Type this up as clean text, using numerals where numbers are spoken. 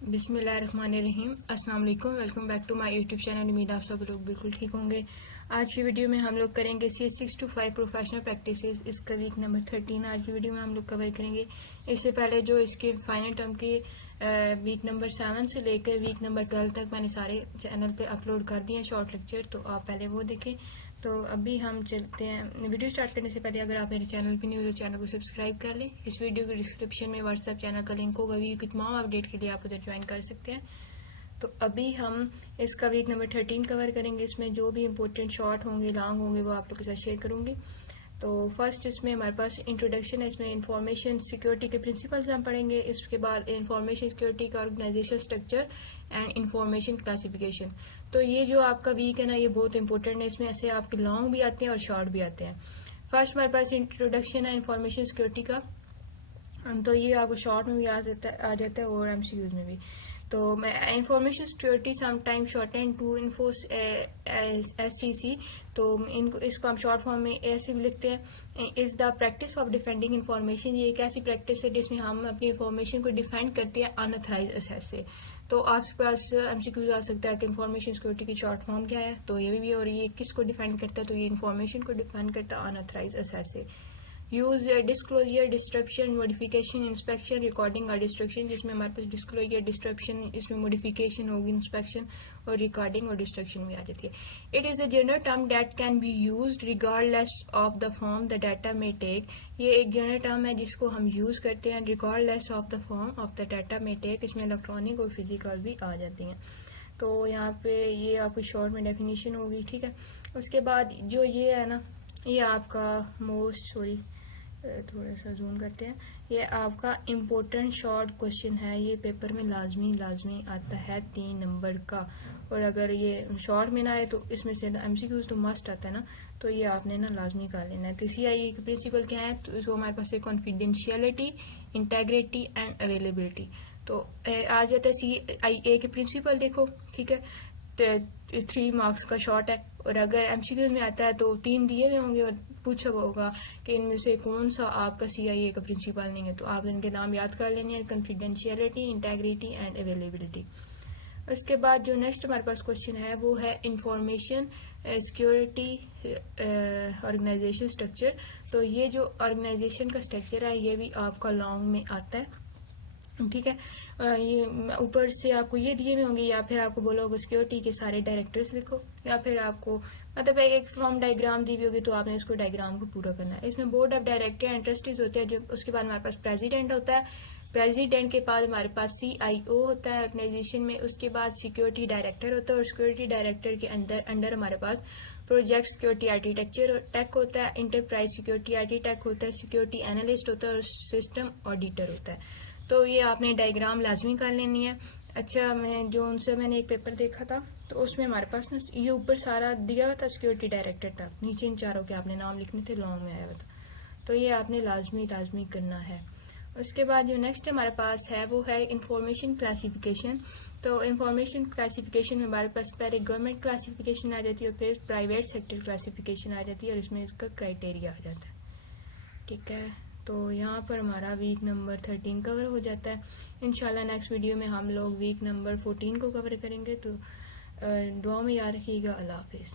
बिस्मिल्लाहिर्रहमानिर्रहीम। अस्सलाम वालेकुम। Welcome back to my YouTube channel. उम्मीद आप सब लोग बिल्कुल ठीक होंगे। आज की वीडियो में हम लोग करेंगे CS 6 to 5 प्रोफेशनल प्रैक्टिसेस। इसका वीक नंबर 13 आज की वीडियो में हम लोग कवर करेंगे। इससे पहले जो इसके फाइनल टर्म के वीक नंबर 7 से लेकर वीक नंबर 12 तक मैंने सारे चैनल पे अपलोड कर दिए हैं शॉर्ट लेक्चर, तो आप पहले वो देखें। तो अभी हम चलते हैं। वीडियो स्टार्ट करने से पहले अगर आप मेरे चैनल पर न्यू हो तो चैनल को सब्सक्राइब कर लें। इस वीडियो के डिस्क्रिप्शन में व्हाट्सएप चैनल का लिंक होगा, वीडियो की तमाम अपडेट के लिए आप उधर ज्वाइन कर सकते हैं। तो अभी हम इसका वीक नंबर 13 कवर करेंगे। इसमें जो भी इंपॉर्टेंट शॉर्ट होंगे, लॉन्ग होंगे, वो आप लोग के साथ शेयर करूंगी। तो फर्स्ट इसमें हमारे पास इंट्रोडक्शन है। इसमें इंफॉर्मेशन सिक्योरिटी के प्रिंसिपल्स हम पढ़ेंगे। इसके बाद इंफॉर्मेशन सिक्योरिटी का organisation structure and information classification. तो ये जो आपका वीक है ना, ये बहुत इंपॉर्टेंट है। इसमें ऐसे आपके लॉन्ग भी आते हैं और शॉर्ट भी आते हैं। फर्स्ट हमारे पास इंट्रोडक्शन है इंफॉर्मेशन सिक्योरिटी का, तो ये आपको शॉर्ट में भी आ जाता है और MCQs में भी। तो information security sometime shortened to info SCC। तो इसको हम शॉर्ट फॉर्म में ऐसे भी लिखते हैं, is the practice of defending information. ये एक ऐसी प्रैक्टिस है जिसमें हम अपनी इंफॉर्मेशन को डिफेंड करते हैं अनऑथराइज्ड एक्सेस से। तो आपके पास MCQ आ सकता है कि इंफॉर्मेशन सिक्योरिटी की शॉर्ट फॉर्म क्या है। तो ये भी, और ये किसको डिफेंड करता है, तो ये इंफॉर्मेशन को डिफेंड करता है अनऑथराइज्ड एक्सेस से। Use disclosure, disruption, modification, inspection, recording और डिस्ट्रक्शन। जिसमें हमारे पास डिस्क्लोजर, डिस्ट्रप्शन, इसमें मॉडिफिकेशन होगी, इंस्पेक्शन और रिकॉर्डिंग और डिस्ट्रक्शन भी आ जाती है। It is a general term that can be used regardless of the form the data में टेक। ये एक जनरल टर्म है जिसको हम यूज करते हैं regardless of the form of the data में टेक। इसमें इलेक्ट्रॉनिक और फिजिकल भी आ जाती हैं। तो यहाँ पे ये आपकी शॉर्ट में डेफिनेशन होगी, ठीक है। उसके बाद जो ये है ना, ये आपका थोड़ा सा जूम करते हैं। ये आपका इम्पोर्टेंट शॉर्ट क्वेश्चन है। ये पेपर में लाजमी आता है 3 नंबर का। और अगर ये शॉर्ट में ना आए तो इसमें से MCQs तो मस्ट आता है ना, तो ये आपने ना लाजमी कर लेना है। तो CIE के प्रिंसिपल क्या है, तो इसको हमारे पास है कॉन्फिडेंशियलिटी, इंटेग्रिटी एंड अवेलेबिलिटी। तो आ जाता है CIE के प्रिंसिपल, देखो ठीक है। 3 मार्क्स का शॉर्ट है, और अगर MCQ में आता है तो 3 दिए हुए होंगे और पूछा होगा कि इनमें से कौन सा आपका CIE का प्रिंसिपल नहीं है। तो आप इनके नाम याद कर लेने हैं, कॉन्फिडेंशियलिटी, इंटेग्रिटी एंड अवेलेबिलिटी। उसके बाद जो नेक्स्ट हमारे पास क्वेश्चन है वो है इंफॉर्मेशन सिक्योरिटी ऑर्गेनाइजेशन स्ट्रक्चर। तो ये जो ऑर्गेनाइजेशन का स्ट्रक्चर है ये भी आपका लॉन्ग में आता है, ठीक है। ये ऊपर से आपको ये दिए हुए होंगे, या फिर आपको बोला होगा सिक्योरिटी के सारे डायरेक्टर्स लिखो, या फिर आपको मतलब एक फॉर्म डायग्राम दी हुई होगी तो आपने इसको डायग्राम को पूरा करना है। इसमें board of director and trustees होते हैं। जो उसके बाद हमारे पास प्रेसिडेंट होता है। प्रेसिडेंट के बाद हमारे पास CIO होता है ऑर्गेनाइजेशन में। उसके बाद सिक्योरिटी डायरेक्टर होता है, और सिक्योरिटी डायरेक्टर के अंडर हमारे पास प्रोजेक्ट सिक्योरिटी आर्किटेक्चर टेक होता है, इंटरप्राइज सिक्योरिटी आर्किटेक्ट होता है, सिक्योरिटी एनालिस्ट होता है और सिस्टम ऑडिटर होता है। तो ये आपने डायग्राम लाजमी कर लेनी है। अच्छा, मैंने एक पेपर देखा था, तो उसमें हमारे पास ना ये ऊपर सारा दिया हुआ था सिक्योरिटी डायरेक्टर तक, नीचे इन चारों के आपने नाम लिखने थे, लॉन्ग में आया हुआ था। तो ये आपने लाजमी करना है। उसके बाद जो नेक्स्ट हमारे पास है वो है इंफॉर्मेशन क्लासिफिकेशन। तो इंफॉर्मेशन क्लासिफिकेशन में हमारे पास पहले गवर्नमेंट क्लासिफिकेशन आ जाती है और फिर प्राइवेट सेक्टर क्लासिफिकेशन आ जाती है, और इसमें इसका क्राइटेरिया आ जाता है, ठीक है। तो यहाँ पर हमारा वीक नंबर 13 कवर हो जाता है। इंशाल्लाह नेक्स्ट वीडियो में हम लोग वीक नंबर 14 को कवर करेंगे। तो दुआ में याद रखिएगा। अल्लाह हाफिज़।